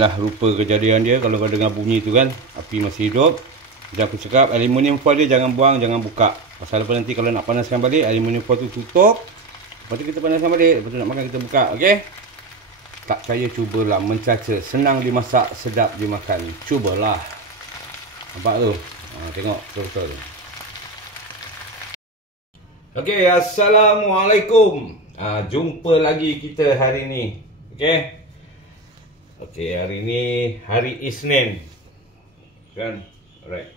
inilah rupa kejadian dia. Kalau kau dengar bunyi tu kan, api masih hidup. Jadi aku cakap aluminium foil dia jangan buang, jangan buka. Pasal apa nanti kalau nak panaskan balik, aluminium foil tu tutup. Lepas tu kita panaskan balik, lepas tu nak makan kita buka. Okey? Tak percaya, cubalah mencaca. Senang dimasak, sedap dimakan. Cubalah. Nampak tu? Tengok betul-betul. Okey, assalamualaikum. Jumpa lagi kita hari ni. Okey. Okey, hari ni hari Isnin. Kan? Alright.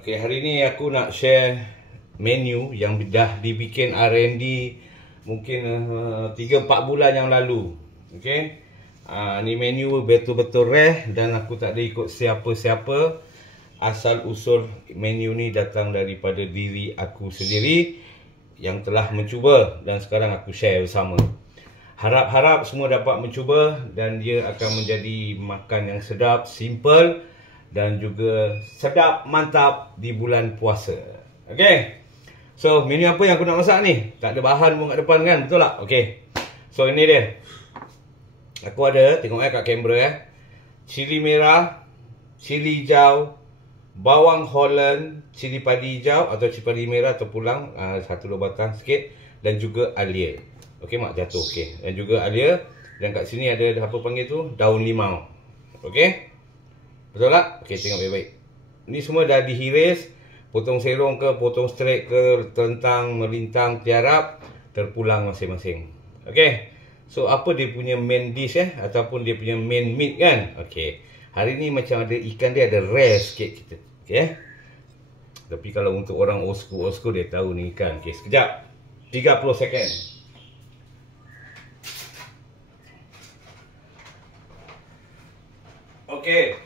Okey, hari ni aku nak share menu yang dah dibikin R&D mungkin 3-4 bulan yang lalu. Okey. Ni menu betul-betul rare dan aku tak ada ikut siapa-siapa. Asal usul menu ni datang daripada diri aku sendiri yang telah mencuba dan sekarang aku share bersama. Harap-harap semua dapat mencuba dan dia akan menjadi makan yang sedap, simple dan juga sedap mantap di bulan puasa. Okey. So, menu apa yang aku nak masak ni? Tak ada bahan pun kat depan kan? Betul tak? Okey. So, ini dia. Aku ada, tengok kat kamera cili merah, cili hijau, bawang Holland, cili padi hijau atau cili padi merah terpulang 1-2 batang sikit dan juga alia. Okey, mak jatuh. Okey. Dan juga alia. Dan kat sini ada apa panggil tu? Daun limau. Okey. Betul tak? Okey, tengok baik-baik. Ni semua dah dihiris. Potong serong ke, potong straight ke, tentang, melintang, tiarap, terpulang masing-masing. Okey. So, apa dia punya main dish ataupun dia punya main meat kan? Okey. Hari ni macam ada ikan dia ada rare sikit kita. Okey. Tapi kalau untuk orang old school dia tahu ni ikan. Okey, sekejap. 30 second. Okey.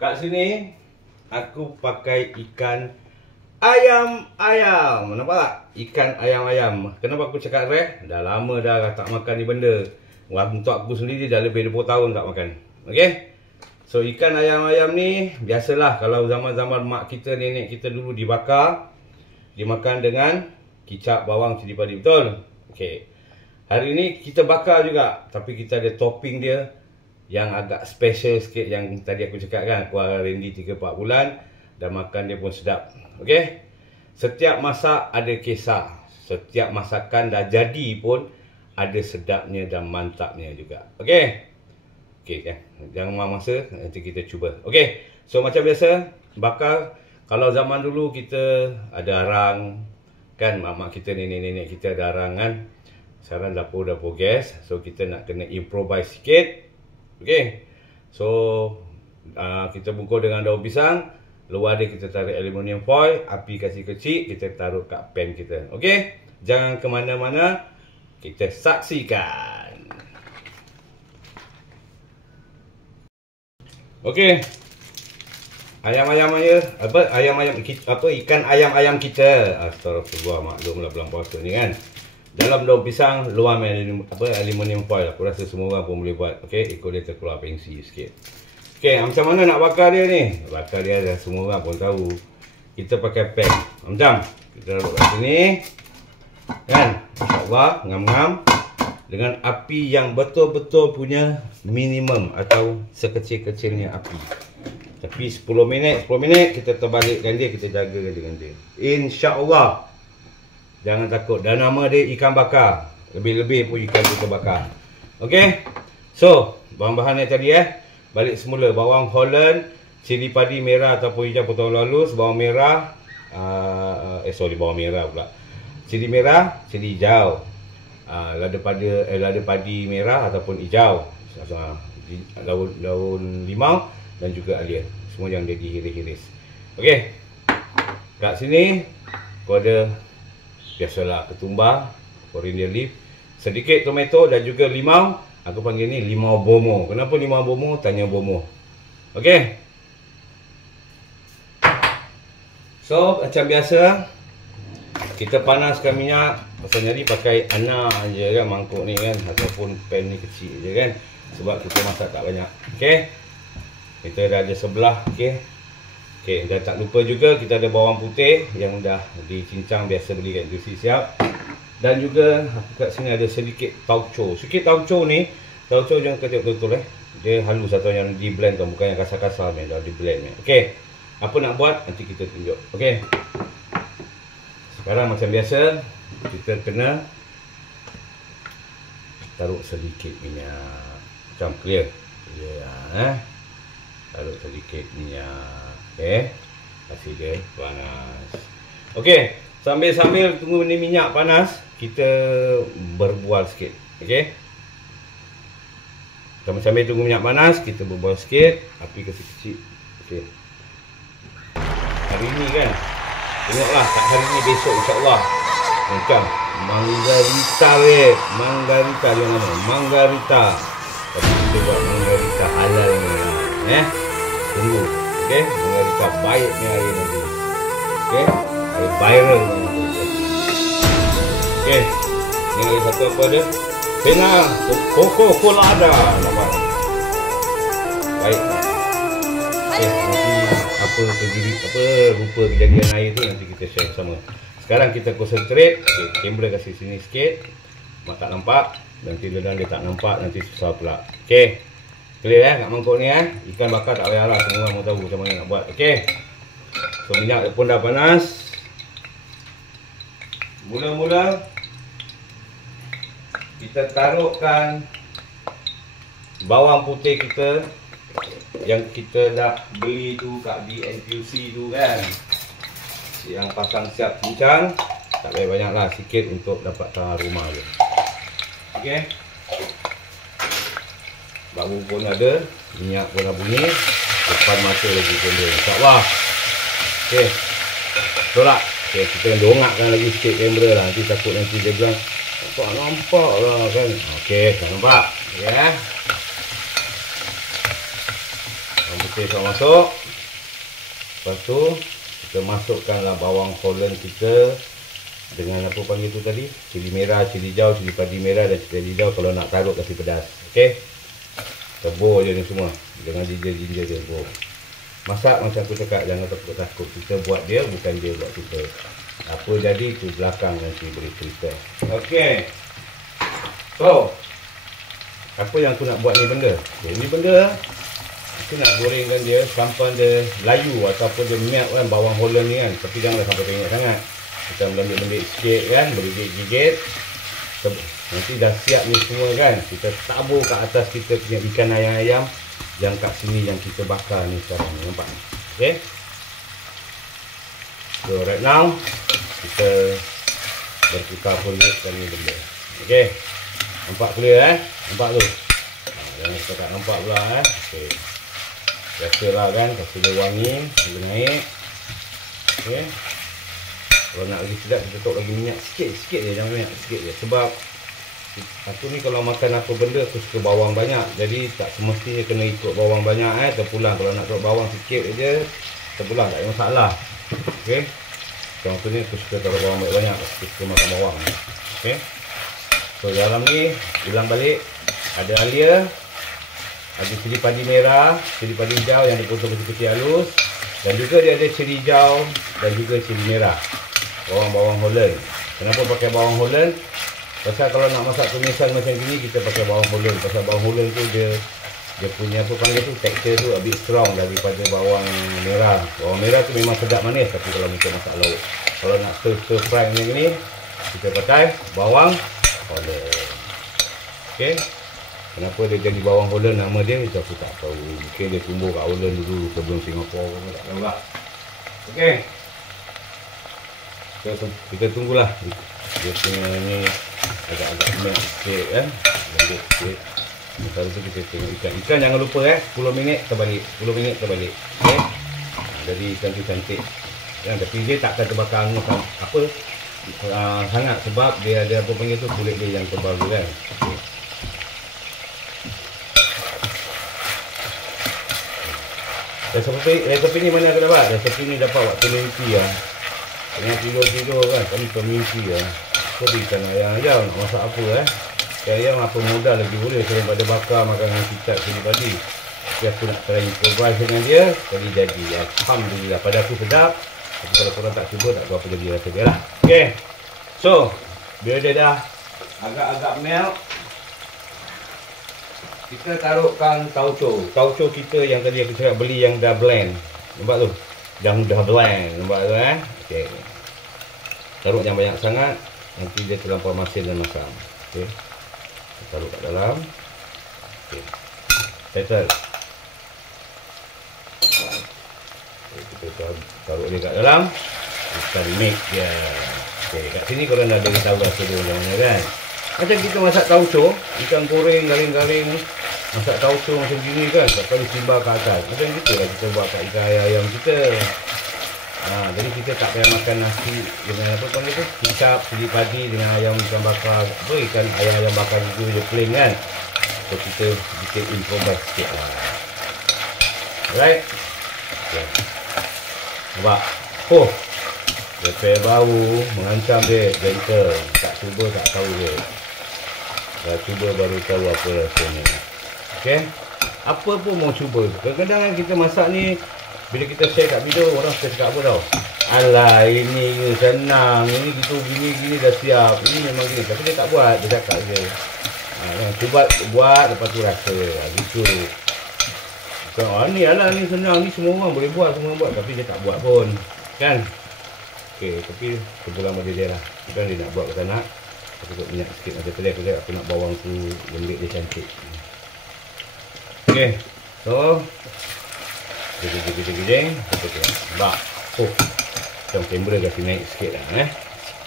Kat sini aku pakai ikan ayam. Nampak tak? Ikan ayam. Kenapa aku cakap rare? Dah lama dah tak makan ni benda. Untuk aku sendiri dah lebih 20 tahun tak makan. Okey. So ikan ayam ni biasalah kalau zaman-zaman mak kita, nenek kita dulu dibakar, dimakan dengan kicap, bawang, cili padi. Betul? Okey. Hari ni kita bakar juga, tapi kita ada topping dia yang agak special sikit yang tadi aku cakap kan. Aku R&D 3-4 bulan dan makan dia pun sedap. Okey. Setiap masak ada kisah. Setiap masakan dah jadi pun ada sedapnya dan mantapnya juga. Okey. Okey kan. Jangan buang masa, nanti kita cuba. Okey. So macam biasa, bakar. Kalau zaman dulu kita ada arang kan, mak kita, nenek-nenek kita ada arang kan. Sekarang dapur gas. So kita nak kena improvise sikit. Okey. So kita bungkus dengan daun pisang. Luar dia kita tarik aluminium foil. Api kasih kecil. Kita taruh kat pan kita. Okey. Jangan ke mana-mana. Kita saksikan. Okey. Ayam-ayam aja. Ikan ayam kita. Astagfirullah, maklumlah bulan puasa ni kan. Dalam daun pisang, luar aluminium foil. Aku rasa semua orang pun boleh buat. Okey, ikut dia terkeluar pengsi sikit. Okey, macam mana nak bakar dia ni? Bakar dia dah semua orang pun tahu. Kita pakai pan. Macam kita taruh kat sini. Kan? InsyaAllah, ngam-ngam. Dengan api yang betul-betul punya minimum atau sekecil-kecilnya api. Tapi 10 minit kita terbalikkan dia, kita jaga dengan dia. InsyaAllah. Jangan takut. Dan nama dia ikan bakar. Lebih-lebih pun ikan kita bakar. Okey. So, bahan-bahannya tadi balik semula. Bawang Holland, cili padi merah ataupun hijau potong halus, bawang merah. Bawang merah pula. Cili merah, cili hijau. Lada padi merah ataupun hijau. Daun limau dan juga alia. Semua yang dia dihiris-hiris. Okey. Kat sini aku ada biasalah ketumbar, coriander leaf, sedikit tomato dan juga limau. Aku panggil ni limau bomo. Kenapa limau bomo? Tanya bomo. Okey. So, macam biasa kita panaskan minyak. Pasal jadi pakai anak aja kan mangkuk ni kan, ataupun pan ni kecil je kan. Sebab kita masak tak banyak. Okey. Kita dah ada sebelah. Okey. Okey, dan tak lupa juga kita ada bawang putih yang dah dicincang, biasa beli kat industri siap. Dan juga aku kat sini ada sedikit tauco. Sikit tauco ni, tauco jangan kecil betul-betul Dia halus atau yang di blend tu, bukan yang kasar-kasar ni, dah di blend ni. Okey. Apa nak buat nanti kita tunjuk. Okey. Sekarang macam biasa kita kena taruh sedikit minyak. Macam clear. Taruh sedikit minyak. Okey. Kasih dia panas. Okey, sambil-sambil tunggu ni minyak panas, kita berbual sikit. Okey. Sambil-sambil tunggu minyak panas, kita berbual sikit, api kecil-kecil. Okey. Hari ni kan, tengoklah tak hari ni, besok insya-Allah. Macam Margarita weh, Margarita dia nama, Margarita. Tapi kita buat Margarita halal ni. Tunggu. Okey, Margarita baik ni hari nanti. Okey, air viral ni nanti. Okey. Ni lagi satu apa dia? Pena Coca-Cola ada. Nampak. Baik. Okey, nanti rupa kejadian air tu nanti kita share bersama. Sekarang kita concentrate. Okey, kamera kasih sini sikit. Mak tak nampak. Nanti dia tak nampak, nanti susah pula. Okey. Clear kat mangkuk ni Ikan bakar tak payahlah, semua orang tahu macam mana nak buat. Okey. So minyak pun dah panas. Mula-mula kita taruhkan bawang putih kita yang kita dah beli tu kat di NTUC tu kan, yang pasang siap cincang. Tak payah banyak lah, sikit untuk dapat tahan rumah je. Okey. Bau pun ada, minyak pun dah bunyi, depan mata lagi benda, insyaAllah. Okey. Betul tak? Okay, kita dongakkan lagi sikit kamera lah, nanti takut nanti dia bilang tak nampak lah kan. Okey, tak nampak. Ya. Bawang putih tak masuk. Lepas tu kita masukkanlah bawang Holland kita dengan apa panggil tu tadi, cili merah, cili hijau, cili padi merah dan cili hijau. Kalau nak taruh kasih pedas. Okey. Tebur je ni semua dengan ginger dia tebur. Masak macam aku cakap, jangan takut-takut. Kita buat dia, bukan dia buat kita. Apa jadi tu belakang nanti beri cerita. Okey. So, apa yang aku nak buat ni benda? Okay, ni benda aku nak gorengkan dia sampai dia layu ataupun dia melt kan, bawang Holland ni kan. Tapi janganlah sampai tengok sangat. Kita belendik-belendik sikit kan, bergigit-gigit. Nanti dah siap ni semua kan, kita tabur kat atas kita punya ikan ayam-ayam yang kat sini yang kita bakar ni sekarang. Nampak? Okay. So right now kita bertukar politkan ni benda. Okay. Nampak clear Nampak tu? Jangan kita tak nampak pula Okay. Biasalah kan, kasih dia wangi, dia naik. Okay. Kalau nak lagi sedap, kita taruh lagi minyak sikit-sikit je, jangan banyak, sikit je. Sebab aku ni kalau makan apa benda, aku suka bawang banyak. Jadi tak semestinya kena ikut bawang banyak terpulang. Kalau nak taruh bawang sikit je, terpulang, tak ada masalah. Okay. Kalau aku ni, aku suka taruh bawang banyak-banyak. Aku suka makan bawang. Okay. So dalam ni, ulang balik. Ada alia, ada cili padi merah, cili padi hijau yang dipotong kecil-kecil halus. Dan juga dia ada cili hijau dan juga cili merah. Bawang Holland. Kenapa pakai bawang Holland? Pasal kalau nak masak tumisan macam gini, kita pakai bawang Holland. Pasal bawang Holland tu dia punya apa panggil tu, tekstur tu a bit strong daripada bawang merah. Bawang merah tu memang sedap manis, tapi kalau kita masak lauk, kalau nak stir fry macam ni, kita pakai bawang Holland. Okey. Kenapa dia jadi bawang Holland, nama dia aku tak tahu. Mungkin dia tumbuh kat Holland dulu sebelum Singapura, tak tahu lah. Okey. Kita tunggulah dia punya ni agak-agak melt sikit kan, lembut sikit. Masa tu kita tengok ikan jangan lupa 10 minit terbalik, 10 minit terbalik. Okey. Jadi ikan tu cantik kan, tapi dia takkan terbakar apa sangat sebab dia ada apa panggil tu, kulit dia yang tebal tu kan. Okay. Resepi ni mana aku dapat? Resepi ni dapat waktu mimpi tengah tidur kan, kami pemimpi so di ikan ayam nak masak apa ikan ayam apa mudah lagi boleh daripada bakar makan dengan kicap cili padi. Tapi aku nak try improvise dengan dia, jadi alhamdulillah, pada aku sedap. Tapi kalau korang tak cuba, tak tahu apa jadi rasa dia lah. Okay. So bila dia dah agak-agak melt, kita taruhkan tauco. Tauco kita yang tadi aku cakap beli yang dah blend. Nampak tu? Yang dah blend. Nampak tu okey. Taruh jangan banyak sangat, nanti dia terlampau masin dan masam. Okey. Taruh kat dalam. Okey. Settle. Kita taruh dia kat dalam. Kita mix dia. Okey, kat sini korang dah ada tahu rasa dia macam mana kan. Macam kita masak tauco, ikan goreng garing-garing, masak tauco macam gini kan, tak perlu simbar ke atas. Macam gitu lah kita buat kat ikan ayam kita. Jadi kita tak payah makan nasi dengan apa panggil tu, kicap, cili padi dengan ayam ikan bakar, apa ikan ayam bakar gitu je plain kan. So kita bikin improvise sikit lah. Alright. Okay. Nampak? Oh, lepas bau mengancam dia, gentle. Tak cuba tak tahu dia. Dah cuba baru tahu apa rasanya. Okay. Apa pun mau cuba. Kadang-kadang kita masak ni, bila kita share kat video, orang suka cakap apa tau? Alah, ini senang, ini gitu, gini dah siap, ini memang gini. Tapi dia tak buat, dia cakap je. Cuba buat, lepas tu rasa. Gitu. Ni alah, ni senang, ni semua orang boleh buat, semua orang buat. Tapi dia tak buat pun. Kan? Okay, tapi sebulan pada dia lah. Bukan dia nak buat ke tak nak. Aku buat minyak sikit, macam tadi aku nak bawang tu, lembik dia cantik. Okay, so gede-gede. Nampak? Oh, macam kamera kasi naik sikit lah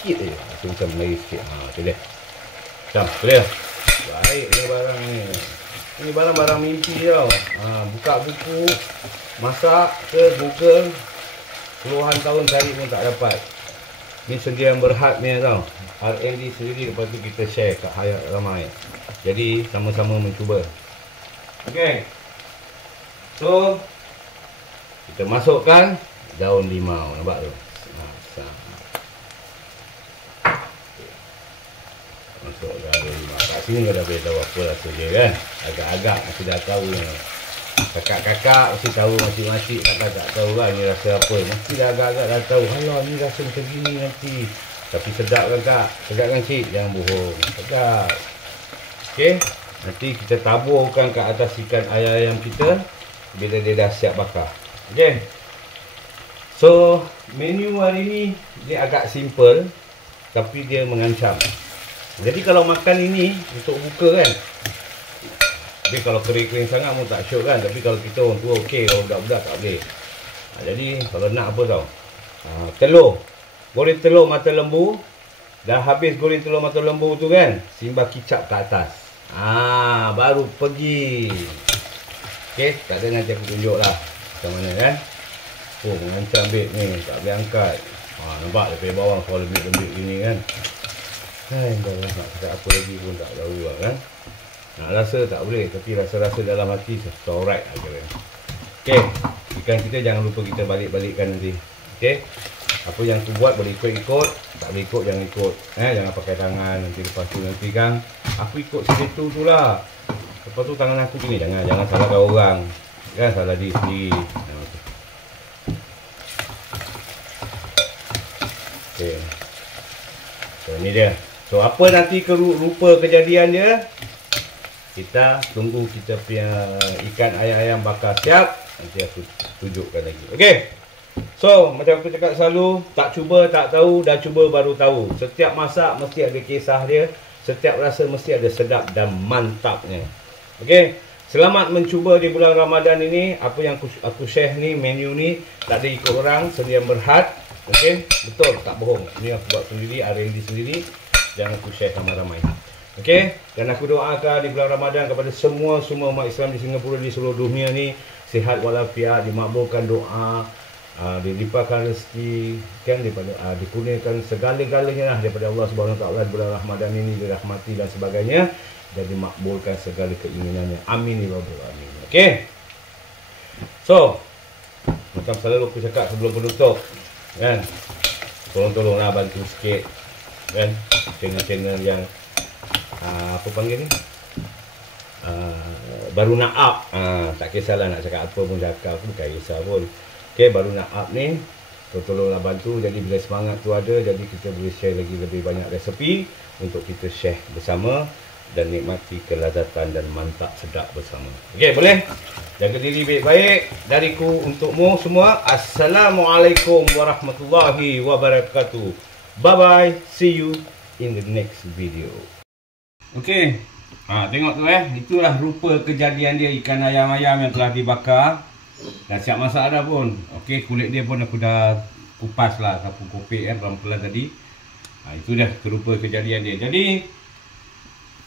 sikit je, macam lagi sikit. Macam dia. Macam, clear. Baik ni barang ni. Ini barang-barang mimpi tau. Buka buku, masak ke Google, puluhan tahun cari pun tak dapat. Ni sediaan berhad ni tau. R&D sendiri, lepas tu kita share kat hayat ramai. Jadi sama-sama mencuba. Okay. So kita masukkan daun limau. Nampak tu? Masukkan daun limau. Kat sini kau dah boleh tahu apa rasa dia kan. Agak-agak masih dah tahu ni. Kakak-kakak mesti tahu, makcik-makcik tak tahu lah ni rasa apa. Mesti dah agak-agak dah tahu. Alah, ni rasa macam gini nanti. Tapi sedap kan kak? Sedap kan cik? Jangan bohong. Sedap. Okay. Nanti kita taburkan ke atas ikan ayam kita bila dia dah siap bakar. Okay. So, menu hari ni dia agak simple tapi dia mengancam. Jadi kalau makan ini untuk buka kan, tapi kalau kering-kering sangat pun tak syok kan. Tapi kalau kita orang tua okey, kalau budak-budak tak boleh. Jadi kalau nak apa tau, telur, goreng telur mata lembu. Dah habis goreng telur mata lembu tu kan, simbah kicap ke atas. Baru pergi. Okey, tak ada, nanti aku tunjuk lah macam mana kan. Oh, mengancam beg ni, tak boleh angkat. Nampak daripada bawang soal lembik-lembik gini kan. Dah nak cakap apa lagi pun tak tahu lah kan. Nak rasa tak boleh, tapi rasa-rasa dalam hati alright lah kira. Okey, ikan kita jangan lupa kita balik-balikkan nanti. Okey, apa yang tu buat boleh ikut-ikut, tak boleh ikut jangan ikut. Jangan pakai tangan nanti, lepas tu nanti kan aku ikut situ tu lah. Lepas tu tangan aku gini, jangan salahkan orang. Kan salah diri sendiri. Okey. So ni dia. So apa nanti rupa kejadian dia? Kita tunggu kita punya ikan ayam bakar siap. Nanti aku tunjukkan lagi. Okey. So, macam aku cakap selalu, tak cuba tak tahu, dah cuba baru tahu. Setiap masak mesti ada kisah dia. Setiap rasa mesti ada sedap dan mantapnya. Okey. Selamat mencuba di bulan Ramadan ini. Apa yang aku share ni, menu ni, tak ada ikut orang, sediaan berhad. Okey. Betul, tak bohong. Ini aku buat sendiri, R&D sendiri. Dan aku share ramai-ramai. Okey, dan aku doakan di bulan Ramadan kepada semua umat Islam di Singapura, di seluruh dunia ni sihat walafiat, dimakbulkan doa, dilimpahkan rezeki, kan, daripada dikurniakan segala-galanya lah daripada Allah Subhanahu Wa Taala di bulan Ramadan ini, dirahmati dan sebagainya, dan dimakbulkan segala keinginannya. Amin ya rabbal alamin. Okey. So, macam selalu aku cakap sebelum penutup, kan, tolong-tolonglah bantu sikit, kan, channel-channel yang apa panggil ni, baru nak up, tak kisahlah nak cakap apa pun cakap, aku bukan kisah pun. Okay, baru nak up ni, tolonglah bantu. Jadi bila semangat tu ada, jadi kita boleh share lagi lebih banyak resepi untuk kita share bersama. dan nikmati kelazatan dan mantap sedap bersama. Okey, boleh? Jaga diri baik-baik. Dariku untukmu semua. Assalamualaikum warahmatullahi wabarakatuh. Bye-bye. See you in the next video. Okey. Tengok tu itulah rupa kejadian dia ikan ayam-ayam yang telah dibakar. Dah siap masak dah pun. Okey, kulit dia pun aku dah kupas lah, sapu kopek pelan-pelan tadi. Itu dah rupa kejadian dia. Jadi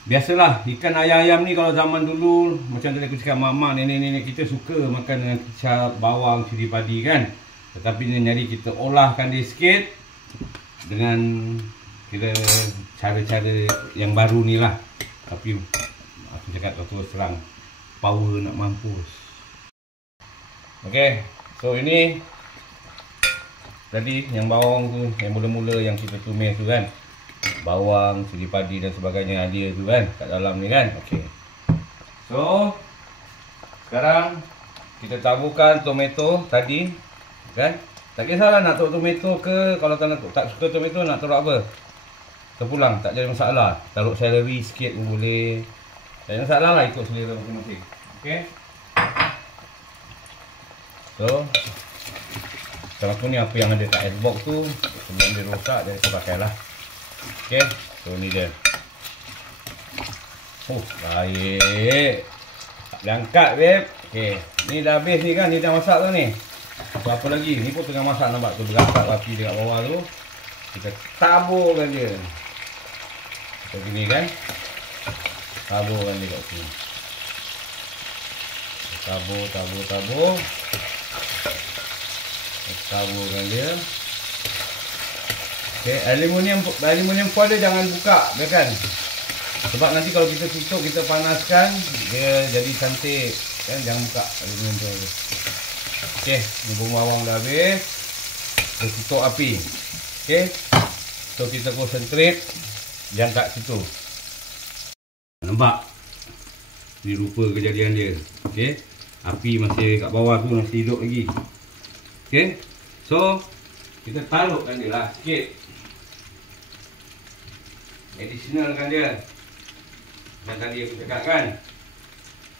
biasalah ikan ayam-ayam ni kalau zaman dulu macam tadi aku cakap, mak-mak, nenek-nenek kita suka makan dengan kicap, bawang, cili padi kan. Tetapi ni nyari kita olahkan dia sikit dengan kira cara-cara yang baru ni lah. Tapi aku cakap terus terang, power nak mampus. Okey, so ini tadi yang bawang tu, yang mula-mula yang kita tumis tu kan, bawang, cili padi dan sebagainya dia tu kan kat dalam ni kan. Okey, so sekarang kita taburkan tomato tadi kan. Tak kisahlah nak taruh tomato ke, kalau tak suka tomato nak taruh apa, terpulang, tak jadi masalah. Taruh celery sikit pun boleh, tak ada masalah lah, ikut selera masing-masing. Okey, so sekarang tu ni apa yang ada kat icebox tu sebelum dia rosak, jadi saya pakai lah. Okey, so ni dia. Baik. Tak boleh angkat, babe. Okey, ni dah habis ni kan, ni dah masak tu ni. Apa lagi? Ni pun tengah masak, nampak tu berapat api dekat bawah tu. Kita taburkan dia. Macam gini kan. Taburkan dia kat sini. Tabur. Taburkan dia. Okey, aluminium foil dia jangan buka, biarkan. Sebab nanti kalau kita tutup, kita panaskan, dia jadi cantik kan, jangan buka aluminium foil dia. Okey, ni bumbu bawang dah habis. Kita tutup api. Okey. So kita concentrate, jangan kat situ. Nampak? Ni rupa kejadian dia. Okey. Api masih kat bawah tu, masih hidup lagi. Okey. So kita taruhkan dia lah sikit. Additional kan dia. Dan tadi aku cakap kan,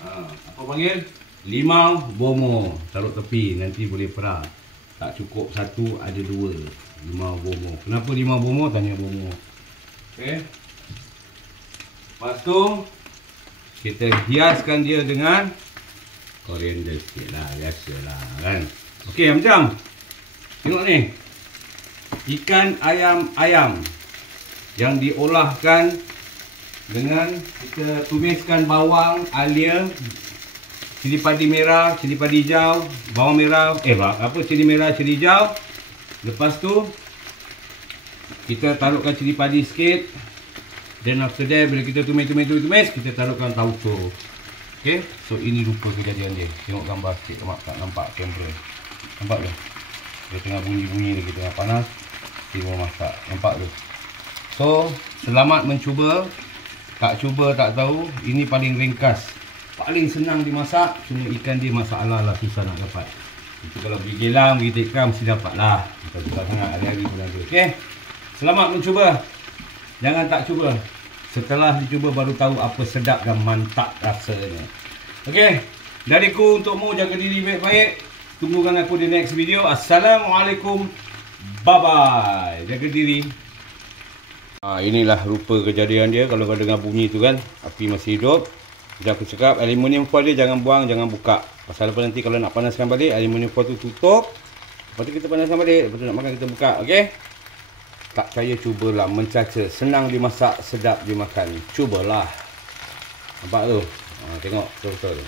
apa panggil? Limau bomo. Taruh tepi, nanti boleh perah. Tak cukup satu, ada dua. Limau bomo. Kenapa limau bomo? Tanya bomo. Okey. Lepas tu kita hiaskan dia dengan koriander sikit lah, biasalah kan. Okey, macam tengok ni, ikan ayam-ayam yang diolahkan dengan kita tumiskan bawang, alia, cili padi merah, cili padi hijau, bawang merah, cili merah, cili hijau. Lepas tu kita taruhkan cili padi sikit. Then after that, bila kita tumis, kita taruhkan tauco. Okay, so ini rupa kejadian dia. Tengok gambar sikit, tak nampak kamera. Nampak tu? Dia tengah bunyi-bunyi lagi, tengah panas. Dia mau masak, nampak tu? So, selamat mencuba. Tak cuba tak tahu. Ini paling ringkas, paling senang dimasak. Cuma ikan dia masalah lah, susah nak dapat. Itu kalau pergi gelang, pergi tikam, mesti dapat lah. Kita susah sangat, hari-hari pun ada. Okay, selamat mencuba. Jangan tak cuba. Setelah dicuba baru tahu apa sedap dan mantap rasanya. Okay, dariku untukmu, jaga diri baik-baik. Tunggukan aku di next video. Assalamualaikum. Bye-bye. Jaga diri. Inilah rupa kejadian dia. Kalau kau dengar bunyi tu kan, api masih hidup. Jadi aku cakap, aluminium foil dia jangan buang, jangan buka. Pasal apa nanti kalau nak panaskan balik, aluminium foil tu tutup. Lepas tu kita panaskan balik. Lepas tu nak makan, kita buka. Okay? Tak percaya, cubalah. Mencaca. Senang dimasak, sedap dimakan. Cubalah. Nampak tu? Tengok betul-betul.